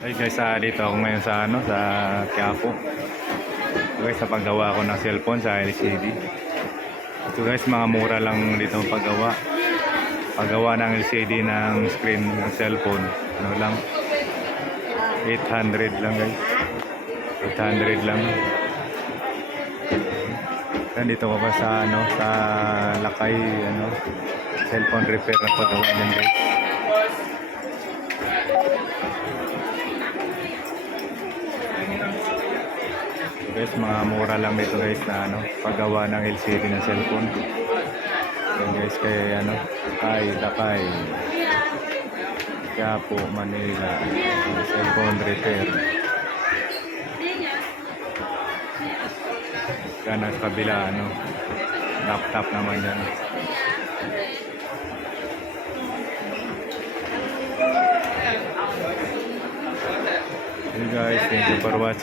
Hey guys, dito ako ngayon sa sa Quiapo. Guys, sa paggawa ko ng cellphone sa LCD. Ito guys, mga mura lang dito ang paggawa. Paggawa ng LCD ng screen ng cellphone. Ano lang? 800 lang guys. 800 lang. Nandito ko pa sa sa Lakay cellphone repair na paggawa niyan guys. Guys, mga mura lang dito guys na paggawa ng LCD ng cellphone. Yan guys, kay Lakay Quiapo, Manila, cellphone repair. Yan ang kabila laptop naman yan. Hey guys, thank you for watching.